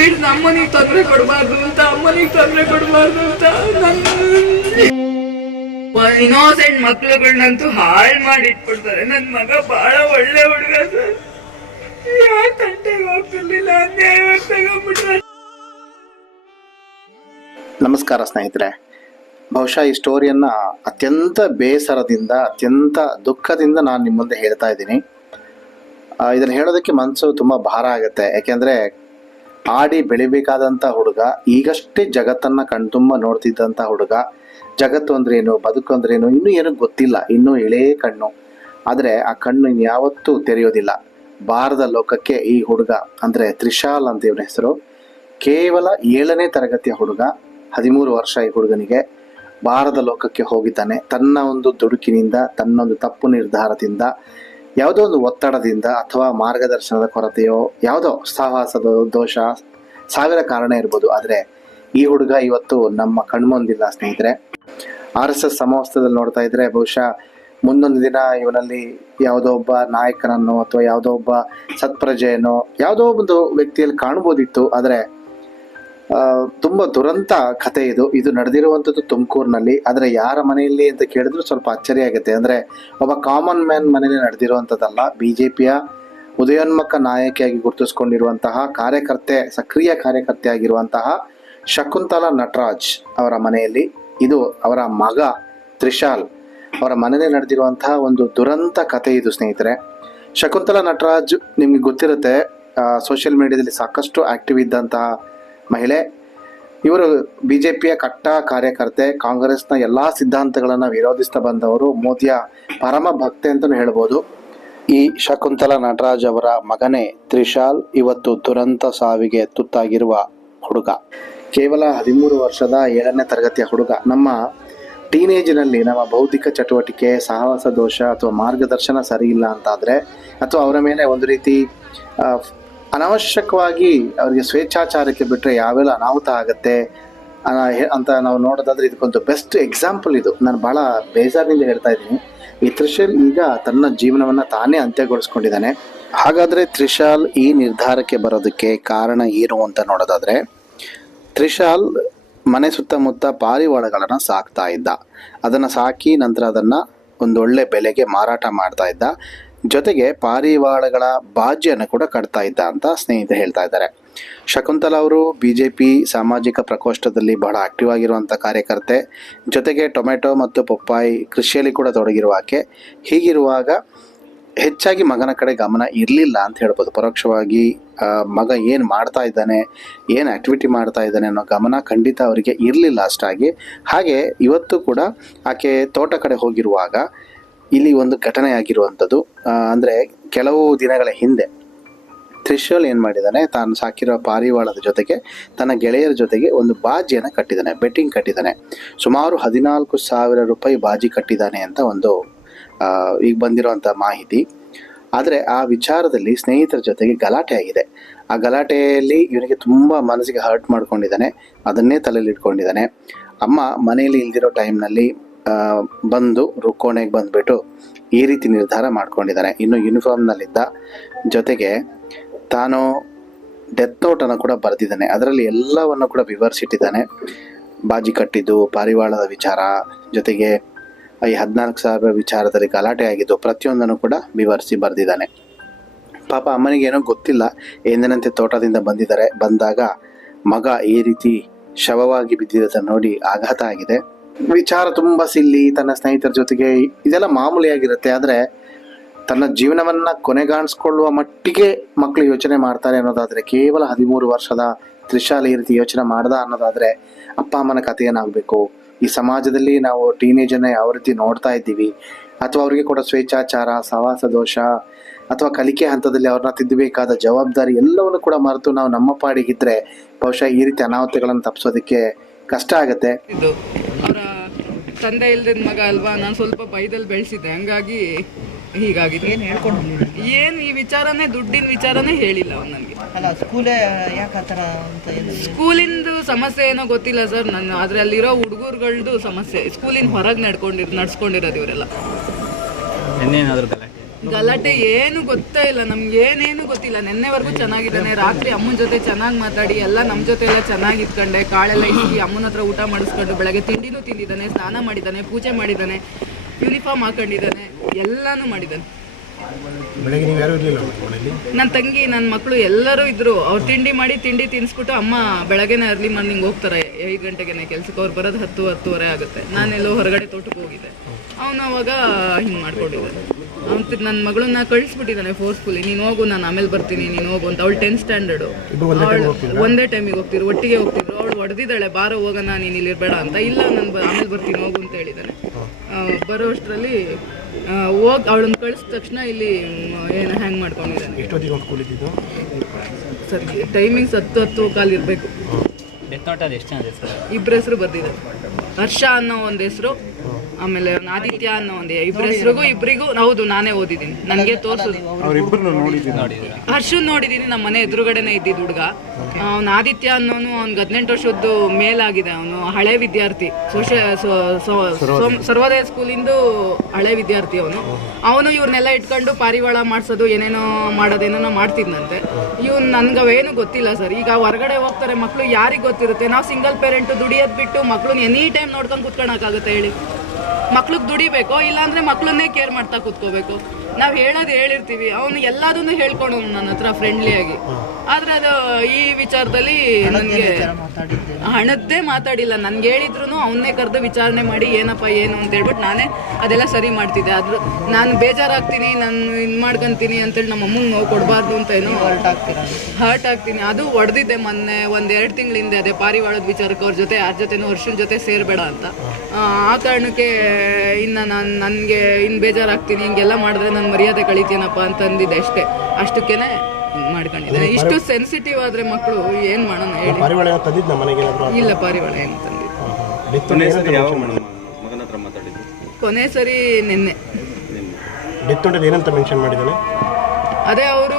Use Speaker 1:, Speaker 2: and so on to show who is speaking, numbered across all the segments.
Speaker 1: ಬಿಡ್, ನಮ್ಮನಿಗೆ ತೊಂದರೆ ಕೊಡಬಾರ್ದು ಅಂತ, ಅಮ್ಮನಿಗೆ ತೊಂದರೆ ಕೊಡಬಾರ್ದು ಅಂತ. ಇನ್ನೋಸೆಂಟ್ ಮಕ್ಳುಗಳನ್ನಂತೂ ಹಾಳು ಮಾಡಿ ಇಟ್ಬಿಡ್ತಾರೆ ನನ್ ಮಗ ಬಹಳ ಒಳ್ಳೆ ಹುಡುಗ ಸರ್.
Speaker 2: ನಮಸ್ಕಾರ ಸ್ನೇಹಿತರೆ. ಬಹುಶಃ ಈ ಸ್ಟೋರಿಯನ್ನ ಅತ್ಯಂತ ಬೇಸರದಿಂದ, ಅತ್ಯಂತ ದುಃಖದಿಂದ ನಾನು ನಿಮ್ಮ ಮುಂದೆ ಹೇಳ್ತಾ ಇದ್ದೀನಿ. ಇದನ್ನು ಹೇಳೋದಕ್ಕೆ ಮನಸ್ಸು ತುಂಬ ಭಾರ ಆಗುತ್ತೆ. ಯಾಕೆಂದರೆ ಆಡಿ ಬೆಳಿಬೇಕಾದಂಥ ಹುಡುಗ, ಈಗಷ್ಟೇ ಜಗತ್ತನ್ನು ಕಣ್ತುಂಬ ನೋಡ್ತಿದ್ದಂಥ ಹುಡುಗ, ಜಗತ್ತು ಅಂದ್ರೇನು ಬದುಕು ಅಂದ್ರೇನು ಇನ್ನೂ ಏನೂ ಗೊತ್ತಿಲ್ಲ, ಇನ್ನೂ ಎಳೇ ಕಣ್ಣು. ಆದರೆ ಆ ಕಣ್ಣು ಇನ್ಯಾವತ್ತೂ ತೆರೆಯೋದಿಲ್ಲ. ಬಾರದ ಲೋಕಕ್ಕೆ ಈ ಹುಡುಗ ಅಂದರೆ ತ್ರಿಶಾಲ್ ಅಂತ ಇವನ ಹೆಸರು. ಕೇವಲ ಏಳನೇ ತರಗತಿಯ ಹುಡುಗ, ಹದಿಮೂರು ವರ್ಷ ಈ ಹುಡುಗನಿಗೆ. ಬಾರದ ಲೋಕಕ್ಕೆ ಹೋಗಿದ್ದಾನೆ. ತನ್ನ ಒಂದು ದುಡುಕಿನಿಂದ ತನ್ನ ಒಂದು ತಪ್ಪು ನಿರ್ಧಾರದಿಂದ ಯಾವುದೋ ಒಂದು ಒತ್ತಡದಿಂದ ಅಥವಾ ಮಾರ್ಗದರ್ಶನದ ಕೊರತೆಯೋ, ಯಾವುದೋ ಸಹವಾಸದ ದೋಷ ಸಾವಿರ ಕಾರಣ ಇರ್ಬೋದು. ಆದರೆ ಈ ಹುಡುಗ ಇವತ್ತು ನಮ್ಮ ಕಣ್ಮುಂದಿಲ್ಲ ಸ್ನೇಹಿತರೆ. ಆರ್ ಎಸ್ ಎಸ್ ಸಮವಸ್ತ್ರದಲ್ಲಿ ನೋಡ್ತಾ ಇದ್ರೆ ಬಹುಶಃ ಮುಂದೊಂದು ದಿನ ಇವನಲ್ಲಿ ಯಾವುದೋ ಒಬ್ಬ ನಾಯಕನನ್ನು ಅಥವಾ ಯಾವುದೋ ಒಬ್ಬ ಸತ್ಪ್ರಜೆಯನ್ನು ಯಾವುದೋ ಒಂದು ವ್ಯಕ್ತಿಯಲ್ಲಿ ಕಾಣ್ಬೋದಿತ್ತು ಆದರೆ ತುಂಬಾ ದುರಂತ ಕಥೆ ಇದು. ಇದು ನಡೆದಿರುವಂಥದ್ದು ತುಮಕೂರಿನಲ್ಲಿ. ಆದರೆ ಯಾರ ಮನೆಯಲ್ಲಿ ಅಂತ ಕೇಳಿದ್ರು ಸ್ವಲ್ಪ ಅಚ್ಚರಿ ಆಗುತ್ತೆ. ಅಂದರೆ ಒಬ್ಬ ಕಾಮನ್ ಮ್ಯಾನ್ ಮನೆಯಲ್ಲಿ ನಡೆದಿರುವಂಥದ್ದಲ್ಲ ಬಿ ಜೆ ಪಿಯ ಉದಯೋನ್ಮುಖ ನಾಯಕಿಯಾಗಿ ಗುರುತಿಸ್ಕೊಂಡಿರುವಂತಹ ಕಾರ್ಯಕರ್ತೆ, ಸಕ್ರಿಯ ಕಾರ್ಯಕರ್ತೆ ಆಗಿರುವಂತಹ ಶಕುಂತಲಾ ನಟರಾಜ್ ಅವರ ಮನೆಯಲ್ಲಿ. ಇದು ಅವರ ಮಗ ತ್ರಿಶಾಲ್ ಅವರ ಮನೆಯಲ್ಲಿ ನಡೆದಿರುವಂತಹ ಒಂದು ದುರಂತ ಕಥೆ ಇದು, ಸ್ನೇಹಿತರೆ. ಶಕುಂತಲಾ ನಟರಾಜ್ ನಿಮ್ಗೆ ಗೊತ್ತಿರುತ್ತೆ ಸೋಷಿಯಲ್ ಮೀಡಿಯಾದಲ್ಲಿ ಸಾಕಷ್ಟು ಆಕ್ಟಿವ್ ಇದ್ದಂತಹ ಮಹಿಳೆ, ಇವರು ಬಿ ಜೆ ಪಿಯ ಕಟ್ಟ ಕಾರ್ಯಕರ್ತೆ, ಕಾಂಗ್ರೆಸ್ನ ಎಲ್ಲಾ ಸಿದ್ಧಾಂತಗಳನ್ನು ವಿರೋಧಿಸ್ತಾ ಬಂದವರು ಮೋದಿಯ ಪರಮ ಭಕ್ತೆ ಅಂತಲೂ ಹೇಳ್ಬೋದು. ಈ ಶಕುಂತಲಾ ನಟರಾಜ್ ಅವರ ಮಗನೇ ತ್ರಿಶಾಲ್ ಇವತ್ತು ದುರಂತ ಸಾವಿಗೆ ತುತ್ತಾಗಿರುವ ಹುಡುಗ. ಕೇವಲ ಹದಿಮೂರು ವರ್ಷದ ಏಳನೇ ತರಗತಿಯ ಹುಡುಗ. ನಮ್ಮ ಟೀನೇಜಿನಲ್ಲಿ ನಮ್ಮ ಬೌದ್ಧಿಕ ಚಟುವಟಿಕೆ, ಸಾಹಸ ದೋಷ ಅಥವಾ ಮಾರ್ಗದರ್ಶನ ಸರಿ ಇಲ್ಲ ಅಂತಾದರೆ ಅಥವಾ ಅವರ ಮೇಲೆ ಒಂದು ರೀತಿ ಅನಾವಶ್ಯಕವಾಗಿ ಅವರಿಗೆ ಸ್ವೇಚ್ಛಾಚಾರಕ್ಕೆ ಬಿಟ್ಟರೆ ಯಾವೆಲ್ಲ ಅನಾಹುತ ಆಗುತ್ತೆ? ಅಂತ ನಾವು ನೋಡೋದಾದ್ರೆ ಇದಕ್ಕೊಂದು ಬೆಸ್ಟ್ ಎಕ್ಸಾಂಪಲ್ ಇದು. ನಾನು ಭಾಳ ಬೇಜಾರಿನಿಂದ ಹೇಳ್ತಾ ಇದ್ದೀನಿ. ಈ ತ್ರಿಶಾಲ್ ಈಗ ತನ್ನ ಜೀವನವನ್ನು ತಾನೇ ಅಂತ್ಯಗೊಳಿಸ್ಕೊಂಡಿದ್ದಾನೆ. ಹಾಗಾದರೆ ತ್ರಿಶಾಲ್ ಈ ನಿರ್ಧಾರಕ್ಕೆ ಬರೋದಕ್ಕೆ ಕಾರಣ ಏನು ಅಂತ ನೋಡೋದಾದರೆ, ತ್ರಿಶಾಲ್ ಮನೆ ಸುತ್ತಮುತ್ತ ಪಾರಿವಾಳಗಳನ್ನು ಸಾಕ್ತಾ ಇದ್ದ. ಅದನ್ನು ಸಾಕಿ ನಂತರ ಅದನ್ನು ಒಂದೊಳ್ಳೆ ಬೆಲೆಗೆ ಮಾರಾಟ ಮಾಡ್ತಾ ಇದ್ದ. ಜೊತೆಗೆ ಪಾರಿವಾಳಗಳ ಬಾಜ್ಯನ ಕೂಡ ಕಟ್ತಾ ಇದ್ದ ಅಂತ ಸ್ನೇಹಿತರು ಹೇಳ್ತಾ ಇದ್ದಾರೆ. ಶಕುಂತಲಾ ಅವರು ಬಿ ಜೆ ಪಿ ಸಾಮಾಜಿಕ ಪ್ರಕೋಷ್ಠದಲ್ಲಿ ಬಹಳ ಆಕ್ಟಿವ್ ಆಗಿರುವಂಥ ಕಾರ್ಯಕರ್ತೆ. ಜೊತೆಗೆ ಟೊಮೆಟೊ ಮತ್ತು ಪಪ್ಪಾಯಿ ಕೃಷಿಯಲ್ಲಿ ಕೂಡ ತೊಡಗಿರುವ ಆಕೆ. ಹೀಗಿರುವಾಗ ಹೆಚ್ಚಾಗಿ ಮಗನ ಕಡೆ ಗಮನ ಇರಲಿಲ್ಲ ಅಂತ ಹೇಳ್ಬೋದು. ಪರೋಕ್ಷವಾಗಿ ಮಗ ಏನು ಮಾಡ್ತಾ ಇದ್ದಾನೆ, ಏನು ಆಕ್ಟಿವಿಟಿ ಮಾಡ್ತಾ ಇದ್ದಾನೆ ಅನ್ನೋ ಗಮನ ಖಂಡಿತ ಅವರಿಗೆ ಇರಲಿಲ್ಲ ಅಷ್ಟಾಗಿ. ಹಾಗೆ ಇವತ್ತು ಕೂಡ ಆಕೆ ತೋಟ ಕಡೆ ಹೋಗಿರುವಾಗ ಇಲ್ಲಿ ಒಂದು ಘಟನೆ ಆಗಿರುವಂಥದ್ದು ಅಂದರೆ ಕೆಲವು ದಿನಗಳ ಹಿಂದೆ ತ್ರಿಶೂಲ್ ಏನು ಮಾಡಿದ್ದಾನೆ, ತಾನು ಸಾಕಿರೋ ಪಾರಿವಾಳದ ಜೊತೆಗೆ ತನ್ನ ಗೆಳೆಯರ ಜೊತೆಗೆ ಒಂದು ಬಾಜಿಯನ್ನು ಕಟ್ಟಿದ್ದಾನೆ, ಬೆಟ್ಟಿಂಗ್ ಕಟ್ಟಿದ್ದಾನೆ. ಸುಮಾರು ಹದಿನಾಲ್ಕು ಸಾವಿರ ರೂಪಾಯಿ ಬಾಜಿ ಕಟ್ಟಿದ್ದಾನೆ ಅಂತ ಒಂದು ಈಗ ಬಂದಿರುವಂಥ ಮಾಹಿತಿ. ಆದರೆ ಆ ವಿಚಾರದಲ್ಲಿ ಸ್ನೇಹಿತರ ಜೊತೆಗೆ ಗಲಾಟೆ ಆಗಿದೆ. ಆ ಗಲಾಟೆಯಲ್ಲಿ ಇವನಿಗೆ ತುಂಬ ಮನಸ್ಸಿಗೆ ಹರ್ಟ್ ಮಾಡ್ಕೊಂಡಿದ್ದಾನೆ, ಅದನ್ನೇ ತಲೆಯಲ್ಲಿ ಇಟ್ಕೊಂಡಿದ್ದಾನೆ. ಅಮ್ಮ ಮನೆಯಲ್ಲಿ ಇಲ್ದಿರೋ ಟೈಮ್ನಲ್ಲಿ ಬಂದು ರುಕೋಣೆಗೆ ಬಂದ್ಬಿಟ್ಟು ಈ ರೀತಿ ನಿರ್ಧಾರ ಮಾಡ್ಕೊಂಡಿದ್ದಾರೆ. ಇನ್ನು ಯೂನಿಫಾರ್ಮ್ನಲ್ಲಿದ್ದ ಜೊತೆಗೆ ತಾನು ಡೆತ್ ನೋಟನ್ನು ಕೂಡ ಬರೆದಿದ್ದಾನೆ. ಅದರಲ್ಲಿ ಎಲ್ಲವನ್ನು ಕೂಡ ವಿವರಿಸಿಟ್ಟಿದ್ದಾನೆ. ಬಾಜಿ ಕಟ್ಟಿದ್ದು, ಪಾರಿವಾಳದ ವಿಚಾರ, ಜೊತೆಗೆ ಈ ಹದಿನಾಲ್ಕು ಸಾವಿರ ವಿಚಾರದಲ್ಲಿ ಗಲಾಟೆ ಆಗಿದ್ದು ಪ್ರತಿಯೊಂದನ್ನು ಕೂಡ ವಿವರಿಸಿ ಬರೆದಿದ್ದಾನೆ. ಪಾಪ ಅಮ್ಮನಿಗೆ ಏನೋ ಗೊತ್ತಿಲ್ಲ. ಎಂದಿನಂತೆ ತೋಟದಿಂದ ಬಂದಿದ್ದಾರೆ. ಬಂದಾಗ ಮಗ ಈ ರೀತಿ ಶವವಾಗಿ ಬಿದ್ದಿರೋದನ್ನು ನೋಡಿ ಆಘಾತ ಆಗಿದೆ. ವಿಚಾರ ತುಂಬ ಸಿಲ್ಲಿ, ತನ್ನ ಸ್ನೇಹಿತರ ಜೊತೆಗೆ ಇದೆಲ್ಲ ಮಾಮೂಲಿಯಾಗಿರುತ್ತೆ. ಆದರೆ ತನ್ನ ಜೀವನವನ್ನ ಕೊನೆಗಾಣಿಸ್ಕೊಳ್ಳುವ ಮಟ್ಟಿಗೆ ಮಕ್ಕಳು ಯೋಚನೆ ಮಾಡ್ತಾರೆ ಅನ್ನೋದಾದ್ರೆ, ಕೇವಲ ಹದಿಮೂರು ವರ್ಷದ ತ್ರಿಶಾಲ ಈ ರೀತಿ ಯೋಚನೆ ಮಾಡ್ದ ಅನ್ನೋದಾದ್ರೆ ಅಪ್ಪ ಅಮ್ಮನ ಕಥೆ ಏನಾಗಬೇಕು ಈ ಸಮಾಜದಲ್ಲಿ ನಾವು ಟೀನೇಜನ್ನ ಯಾವ ರೀತಿ ನೋಡ್ತಾ ಇದ್ದೀವಿ, ಅಥವಾ ಅವರಿಗೆ ಕೂಡ ಸ್ವೇಚ್ಛಾಚಾರ, ಸವಾಸ ದೋಷ, ಅಥವಾ ಕಲಿಕೆ ಹಂತದಲ್ಲಿ ಅವ್ರನ್ನ ತಿದ್ದಬೇಕಾದ ಜವಾಬ್ದಾರಿ ಎಲ್ಲವನ್ನು ಕೂಡ ಮರೆತು ನಾವು ನಮ್ಮ ಪಾಡಿಗಿದ್ರೆ ಬಹುಶಃ ಈ ರೀತಿ ಅನಾಹುತಗಳನ್ನು ತಪ್ಪಿಸೋದಕ್ಕೆ ಕಷ್ಟ ಆಗುತ್ತೆ.
Speaker 1: ಇದು ಅವರ ತಂದೆ ಇಲ್ದಿದ್ ಮಗ ಅಲ್ವಾ? ನಾನು ಸ್ವಲ್ಪ ಬೈದಲ್ಲಿ ಬೆಳೆಸಿದ್ದೆ. ಹಂಗಾಗಿ ಹೀಗಾಗಿದೆ.
Speaker 3: ಏನು ಹೇಳ್ಕೊಂಡು
Speaker 1: ಏನು ಈ ವಿಚಾರನೇ ದುಡ್ಡಿನ ವಿಚಾರನೇ ಹೇಳಿಲ್ಲ ಅವ್ನು ನನಗೆ.
Speaker 3: ಅಲ್ಲ ಸ್ಕೂಲೇ ಯಾಕೆ ಆ ಥರ ಅಂತ ಏನು
Speaker 1: ಸ್ಕೂಲಿಂದು ಸಮಸ್ಯೆ ಏನೋ ಗೊತ್ತಿಲ್ಲ ಸರ್. ನಾನು ಆದರೆ ಅಲ್ಲಿರೋ ಹುಡುಗರುಗಳದ್ದು ಸಮಸ್ಯೆ. ಸ್ಕೂಲಿನ ಹೊರಗೆ ನಡ್ಕೊಂಡಿರ್ ನಡ್ಸ್ಕೊಂಡಿರೋದು ಇವರೆಲ್ಲ.
Speaker 4: ಇನ್ನೇನಾದರೂ ಗಲಾಟೆ
Speaker 1: ಏನು ಗೊತ್ತೇ ಇಲ್ಲ ನಮ್ಗೆ ಏನೇನು ಗೊತ್ತಿಲ್ಲ. ನಿನ್ನೆವರೆಗೂ ಚೆನ್ನಾಗಿದ್ದಾನೆ. ರಾತ್ರಿ ಅಮ್ಮನ ಜೊತೆ ಚೆನ್ನಾಗಿ ಮಾತಾಡಿ ಎಲ್ಲ ನಮ್ಮ ಜೊತೆ ಎಲ್ಲ ಚೆನ್ನಾಗಿ ಇದ್ಕೊಂಡೆ. ಕಾಳೆಲ್ಲ ಇಸ್ಕಿ ಅಮ್ಮನ ಹತ್ರ ಊಟ ಮಾಡಿಸ್ಕೊಂಡು ಬೆಳಗ್ಗೆ ತಿಂಡಿನೂ ತಿಂದಿದ್ದಾನೆ ಸ್ನಾನ ಮಾಡಿದ್ದಾನೆ ಪೂಜೆ ಮಾಡಿದ್ದಾನೆ ಯೂನಿಫಾರ್ಮ್ ಹಾಕೊಂಡಿದ್ದಾನೆ ಎಲ್ಲಾನು ಮಾಡಿದ್ದಾನೆ. ನನ್ನ ತಂಗಿ ನನ್ನ ಮಕ್ಕಳು ಎಲ್ಲರೂ ಇದ್ರು. ಅವ್ರು ತಿಂಡಿ ಮಾಡಿ ತಿಂಡಿ ತಿನ್ಸ್ಬಿಟ್ಟು ಅಮ್ಮ ಬೆಳಗ್ಗೆನೇ ಅರ್ಲಿ ಮಾರ್ನಿಂಗ್ ಹೋಗ್ತಾರೆ. ಐದು ಗಂಟೆಗೆ ಕೆಲ್ಸಕ್ಕೆ ಅವ್ರು ಬರೋದು ಹತ್ತು ಹತ್ತುವರೆ ಆಗುತ್ತೆ. ನಾನೆಲ್ಲೋ ಹೊರಗಡೆ ತೋಟಕ್ಕೆ ಹೋಗಿದ್ದೆ. ಅವನು ಅವಾಗ ಹಿಂಗೆ ಮಾಡ್ಕೊಂಡಿದ್ದಾನೆ. ಅವ್ನು ನನ್ನ ಮಗಳನ್ನ ಕಳಿಸ್ಬಿಟ್ಟಿದ್ದಾನೆ ಫೋರ್ಸ್ಫುಲಿ ನೀನು ಹೋಗು ನಾನು ಆಮೇಲೆ ಬರ್ತೀನಿ ನೀನು ಹೋಗು ಅಂತ. ಅವಳು ಟೆಂತ್ ಸ್ಟ್ಯಾಂಡರ್ಡು ಒಂದೇ ಟೈಮಿಗೆ ಹೋಗ್ತಿದ್ರು? ಒಟ್ಟಿಗೆ ಹೋಗ್ತಿದ್ರು. ಅವಳು ಹೊಡೆದಿದ್ದಾಳೆ ಬಾರೋ ಹೋಗೋಣ ನೀನು ಇಲ್ಲಿ ಇರಬೇಡ ಅಂತ. ಇಲ್ಲ ನಾನು ಆಮೇಲೆ ಬರ್ತೀನಿ ಹೋಗು ಅಂತ ಹೇಳಿದ್ದಾನೆ. ಬರೋ ಅಷ್ಟರಲ್ಲಿ ಹೋಗಿ ಅವಳನ್ನ ಕಳಿಸಿದ ತಕ್ಷಣ ಇಲ್ಲಿ ಏನು ಹ್ಯಾಂಗ್ ಮಾಡ್ಕೊಂಡಿದ್ದಾನೆ. ಸರ್ ಟೈಮಿಂಗ್ಸ್ ಹತ್ತು ಹತ್ತು ಕಾಲು ಇರಬೇಕು.
Speaker 5: ಡೆತ್ ನೋಟ್ ಅದು ಎಷ್ಟು ಜನ
Speaker 1: ಇಬ್ಬರ ಹೆಸರು ಬರ್ದಿದೆ ಹರ್ಷ ಅನ್ನೋ ಒಂದು ಹೆಸರು. ಆಮೇಲೆ ಅವ್ನು ಆದಿತ್ಯ ಅನ್ನೋ ಒಂದು ಇಬ್ಬರ ಹೆಸರಿಗೂ ಇಬ್ಬರಿಗೂ ಹೌದು ನಾನೇ ಓದಿದ್ದೀನಿ. ನನಗೆ
Speaker 5: ತೋರಿಸೋದು.
Speaker 1: ಹರ್ಷನ್ ನೋಡಿದ್ದೀನಿ ನಮ್ಮ ಮನೆ ಎದುರುಗಡೆನೆ ಇದ್ದಿದ್ದು ಹುಡುಗ. ಅವ್ನು ಆದಿತ್ಯ ಅನ್ನೋನು ಅವ್ನಿಗೆ ಹದಿನೆಂಟು ವರ್ಷದ್ದು ಮೇಲಾಗಿದೆ. ಅವನು ಹಳೆ ವಿದ್ಯಾರ್ಥಿ. ಸೋಶ ಸರ್ವೋದಯ ಸ್ಕೂಲಿಂದು ಹಳೆ ವಿದ್ಯಾರ್ಥಿ ಅವನು. ಅವನು ಇವ್ರನ್ನೆಲ್ಲ ಇಟ್ಕೊಂಡು ಪಾರಿವಾಳ ಮಾಡಿಸೋದು ಏನೇನೋ ಮಾಡೋದೇನೇನೋ ಮಾಡ್ತಿದ್ನಂತೆ. ಇವ್ನು ನನ್ಗೆ ಅವೇನು ಗೊತ್ತಿಲ್ಲ ಸರ್. ಈಗ ಹೊರಗಡೆ ಹೋಗ್ತಾರೆ ಮಕ್ಕಳು ಯಾರಿಗೆ ಗೊತ್ತಿರುತ್ತೆ? ನಾವು ಸಿಂಗಲ್ ಪೇರೆಂಟು ದುಡಿಯೋದು ಬಿಟ್ಟು ಮಕ್ಳನ್ನ ಎನಿ ಟೈಮ್ ನೋಡ್ಕೊಂಡು ಕುತ್ಕೊಳಕ್ಕಾಗುತ್ತೆ ಹೇಳಿ. ಮಕ್ಳಿಗೆ ದುಡಿಬೇಕು, ಇಲ್ಲಾಂದ್ರೆ ಮಕ್ಳನ್ನೇ ಕೇರ್ ಮಾಡ್ತಾ ಕೂತ್ಕೋಬೇಕು. ನಾವು ಹೇಳೋದು ಹೇಳಿರ್ತೀವಿ, ಅವನು ಎಲ್ಲದನ್ನು ಹೇಳ್ಕೊಂಡು ನನ್ನ ಹತ್ರ ಫ್ರೆಂಡ್ಲಿಯಾಗಿ ಆದ್ರೆ ಅದು ಈ ವಿಚಾರದಲ್ಲಿ ನನಗೆ ಹಣದ್ದೇ ಮಾತಾಡಿಲ್ಲ. ನನ್ಗೆ ಹೇಳಿದ್ರು ಅವನ್ನೇ ಕರೆದು ವಿಚಾರಣೆ ಮಾಡಿ ಏನಪ್ಪ ಏನು ಅಂತ ಹೇಳ್ಬಿಟ್ಟು ನಾನೇ ಅದೆಲ್ಲ ಸರಿ ಮಾಡ್ತಿದ್ದೆ. ಆದ್ರೂ ನಾನು ಬೇಜಾರಾಗ್ತೀನಿ ನಾನು ಇದು ಮಾಡ್ಕೊಂತೀನಿ ಅಂತೇಳಿ ನಮ್ಮ ಅಮ್ಮಂಗೆ ನೋವು ಕೊಡಬಾರ್ದು ಅಂತ ಏನು
Speaker 3: ಹರ್ಟ್ ಆಗ್ತೀನಿ
Speaker 1: ಹರ್ಟ್ ಆಗ್ತೀನಿ. ಅದು ಹೊಡೆದಿದ್ದೆ ಮೊನ್ನೆ ಒಂದ್ ಎರಡು ತಿಂಗಳಿಂದ ಅದೇ ಪಾರಿವಾಳದ ವಿಚಾರಕ್ಕೆ ಅವ್ರ ಜೊತೆ ಯಾರ ಜೊತೆನೂ ವರ್ಷನ್ ಜೊತೆ ಸೇರ್ಬೇಡ ಅಂತ. ಆ, ಆ ಕಾರಣಕ್ಕೆ ಇನ್ನ ನಾನು ನನಗೆ ಇನ್ನು ಬೇಜಾರಾಗ್ತೀನಿ ಹಿಂಗೆಲ್ಲ ಮಾಡಿದ್ರೆ ನಾನು ಮರ್ಯಾದೆ ಕಳಿತೀನಪ್ಪ ಅಂತಂದಿದ್ದೆ ಅಷ್ಟೇ. ಅಷ್ಟಕ್ಕೇನೆ ಹಿಂಗ್ ಮಾಡ್ಕೊಂಡಿದ್ದೇನೆ ಇಷ್ಟು ಸೆನ್ಸಿಟಿವ್ ಆದ್ರೆ ಮಕ್ಕಳು ಏನ್ ಮಾಡೋಣ ಹೇಳಿ.
Speaker 4: ಪಾರಿವಾಳ ಏನೋ ತಂದಿದ್ದು ಮನೆಗೆ
Speaker 1: ಇಲ್ಲ ಪಾರಿವಾಳ ಏನು
Speaker 6: ಮಾತಾಡಿದ್ದು?
Speaker 1: ಕೊನೆ ಸರಿ ನಿನ್ನೆ.
Speaker 4: ಡೆತ್ ಏನಂತ ಮೆನ್ಷನ್ ಮಾಡಿದ್ದಾನೆ?
Speaker 1: ಅದೇ ಅವರು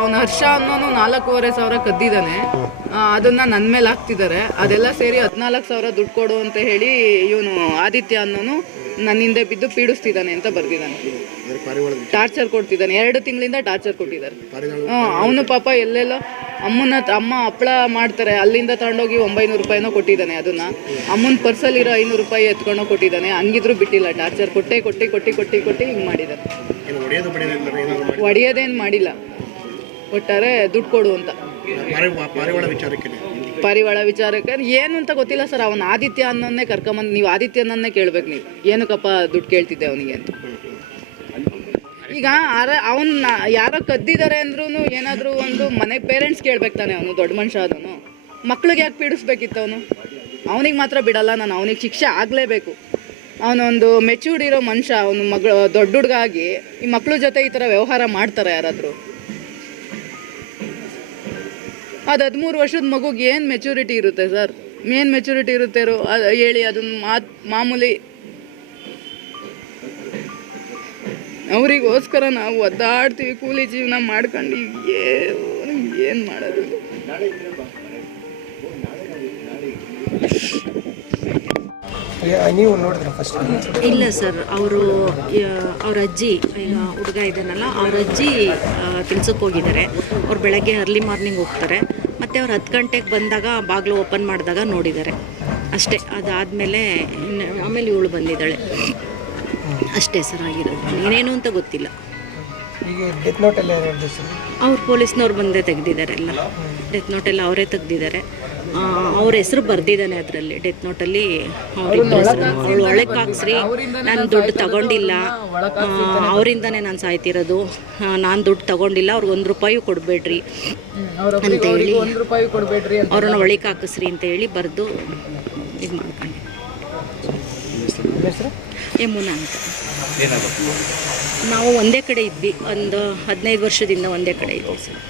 Speaker 1: ಅವನ ಹರ್ಷ ಅನ್ನೋನು ನಾಲ್ಕೂವರೆ ಸಾವಿರ ಕದ್ದಿದ್ದಾನೆ. ಆ, ಅದನ್ನ ನನ್ನ ಮೇಲೆ ಹಾಕ್ತಿದ್ದಾರೆ. ಅದೆಲ್ಲ ಸೇರಿ ಹದಿನಾಲ್ಕು ಸಾವಿರ ದುಡ್ಡು ಕೊಡು ಅಂತ ಹೇಳಿ ಇವನು ಆದಿತ್ಯ ಅನ್ನೋನು ನನ್ನ ಹಿಂದೆ ಬಿದ್ದು ಪೀಡಿಸ್ತಿದ್ದಾನೆ ಅಂತ ಬರ್ದಿದ್ದಾನೆ. ಟಾರ್ಚರ್ ಕೊಡ್ತಿದ್ದಾನೆ. ಎರಡು ತಿಂಗಳಿಂದ ಟಾರ್ಚರ್ ಕೊಟ್ಟಿದ್ದಾರೆ. ಅವನು ಪಾಪ ಎಲ್ಲೆಲ್ಲೋ ಅಮ್ಮನ ಅಮ್ಮ ಹಪ್ಪಳ ಮಾಡ್ತಾರೆ. ಅಲ್ಲಿಂದ ತಗೊಂಡೋಗಿ ಒಂಬೈನೂರು ರೂಪಾಯಿನೋ ಕೊಟ್ಟಿದ್ದಾನೆ ಅದನ್ನ. ಅಮ್ಮನ ಪರ್ಸಲ್ಲಿರೋ ಐನೂರು ರೂಪಾಯಿ ಎತ್ಕೊಂಡು ಕೊಟ್ಟಿದ್ದಾನೆ. ಹಂಗಿದ್ರು ಬಿಟ್ಟಿಲ್ಲ. ಟಾರ್ಚರ್ ಕೊಟ್ಟೆ ಕೊಟ್ಟಿ ಕೊಟ್ಟಿ ಕೊಟ್ಟಿ ಕೊಟ್ಟಿ ಹಿಂಗೆ
Speaker 4: ಮಾಡಿದ್ದಾರೆ.
Speaker 1: ಒಡೆಯೋದೇನು ಮಾಡಿಲ್ಲ. ಒಟ್ಟಾರೆ ದುಡ್ಡು ಕೊಡು ಅಂತ.
Speaker 4: ಪಾರಿವಾಳ ವಿಚಾರಕ್ಕೆ
Speaker 1: ಪಾರಿವಾಳ ವಿಚಾರಕ್ಕೆ ಏನು ಅಂತ ಗೊತ್ತಿಲ್ಲ ಸರ್. ಅವನ ಆದಿತ್ಯ ಅನ್ನೋನ್ನೇ ಕರ್ಕೊಂಬಂದು ನೀವು ಆದಿತ್ಯನನ್ನೇ ಕೇಳ್ಬೇಕು ನೀವು. ಏನಕ್ಕಪ್ಪ ದುಡ್ಡು ಕೇಳ್ತಿದ್ದೆ ಅವನಿಗೆ ಅಂತ. ಈಗ ಆರ ಅವನ್ ಯಾರೋ ಕದ್ದಿದ್ದಾರೆ ಅಂದ್ರೂ ಏನಾದರೂ ಒಂದು ಮನೆ ಪೇರೆಂಟ್ಸ್ ಕೇಳ್ಬೇಕು ತಾನೆ ಅವನು, ದೊಡ್ಡ ಮನುಷ್ಯ ಅದನು ಮಕ್ಳಿಗೆ ಯಾಕೆ ಪೀಡಿಸ್ಬೇಕಿತ್ತು ಅವನು? ಅವನಿಗೆ ಮಾತ್ರ ಬಿಡಲ್ಲ ನಾನು, ಅವನಿಗೆ ಶಿಕ್ಷೆ ಆಗಲೇಬೇಕು. ಅವನೊಂದು ಮೆಚೂರ್ಡ್ ಇರೋ ಮನುಷ್ಯ, ಅವನು ಮಗಳು, ದೊಡ್ಡ ಹುಡುಗ ಆಗಿ ಈ ಮಕ್ಳ ಜೊತೆ ಈ ಥರ ವ್ಯವಹಾರ ಮಾಡ್ತಾರೆ ಯಾರಾದರೂ. ಅದು ಹದಿಮೂರು ವರ್ಷದ ಮಗುಗೆ ಏನು ಮೆಚುರಿಟಿ ಇರುತ್ತೆ ಸರ್? ಏನು ಮೆಚುರಿಟಿ ಇರುತ್ತೆ ಹೇಳಿ ಅದನ್ನು ಮಾತ್ ಮಾಮೂಲಿ ಅವರಿಗೋಸ್ಕರ ನಾವು ಒದ್ದಾಡ್ತೀವಿ ಕೂಲಿ ಜೀವನ ಮಾಡ್ಕೊಂಡು. ಏನು ಮಾಡೋದು?
Speaker 4: ನೀವು ನೋಡಿದ್ರೆ ಫಸ್ಟ್
Speaker 7: ಇಲ್ಲ ಸರ್ ಅವರು ಅವ್ರ ಅಜ್ಜಿ ಹುಡುಗ ಇದ್ದಾನಲ್ಲ ಅವ್ರ ಅಜ್ಜಿ ಕೆಲ್ಸಕ್ಕೆ ಹೋಗಿದ್ದಾರೆ. ಅವ್ರು ಬೆಳಗ್ಗೆ ಅರ್ಲಿ ಮಾರ್ನಿಂಗ್ ಹೋಗ್ತಾರೆ. ಮತ್ತು ಅವ್ರು ಹತ್ತು ಗಂಟೆಗೆ ಬಂದಾಗ ಬಾಗಿಲು ಓಪನ್ ಮಾಡಿದಾಗ ನೋಡಿದ್ದಾರೆ. ಅಷ್ಟೇ ಅದಾದಮೇಲೆ ಇನ್ನು ಆಮೇಲೆ ಇವಳು ಬಂದಿದ್ದಾಳೆ. ಅಷ್ಟೇ ಸರ್ ಆಗಿರೋದು. ಏನೇನು ಅಂತ ಗೊತ್ತಿಲ್ಲ.
Speaker 4: ಈಗ ಡೆತ್ ನೋಟ್ ಎಲ್ಲ ಹೇಳಿದೆ ಸರ್?
Speaker 7: ಅವ್ರು ಪೊಲೀಸ್ನವ್ರು ಬಂದೇ ತೆಗೆದಿದ್ದಾರೆ ಎಲ್ಲ ಡೆತ್ ನೋಟೆಲ್ಲ ಅವರೇ ತೆಗೆದಿದ್ದಾರೆ. ಅವ್ರ ಹೆಸರು ಬರ್ದಿದ್ದಾನೆ ಅದರಲ್ಲಿ ಡೆತ್ ನೋಟಲ್ಲಿ ಅವಳು ಒಳಗೆ ಹಾಕ್ಸ್ರಿ ನಾನು ದುಡ್ಡು ತಗೊಂಡಿಲ್ಲ. ಅವರಿಂದನೇ ನಾನು ಸಾಯ್ತಿರೋದು. ನಾನು ದುಡ್ಡು ತಗೊಂಡಿಲ್ಲ ಅವ್ರಿಗೆ ಒಂದು ರೂಪಾಯಿ ಕೊಡಬೇಡ್ರಿ. ಅಂತ ಹೇಳಿ ಅವ್ರನ್ನ ಒಳಗೆ ಹಾಕಿಸ್ರಿ ಅಂತ ಹೇಳಿ ಬರೆದು ಇದು ಮಾಡ್ಕೊಂಡೆ. ಯಮುನಾ ಅಂತ.
Speaker 5: ಏನಾಗುತ್ತೆ?
Speaker 7: ನಾವು ಒಂದೇ ಕಡೆ ಇದ್ವಿ. ಒಂದು ಹದಿನೈದು ವರ್ಷದಿಂದ ಒಂದೇ ಕಡೆ ಇದ್ವಿ ಸರ್.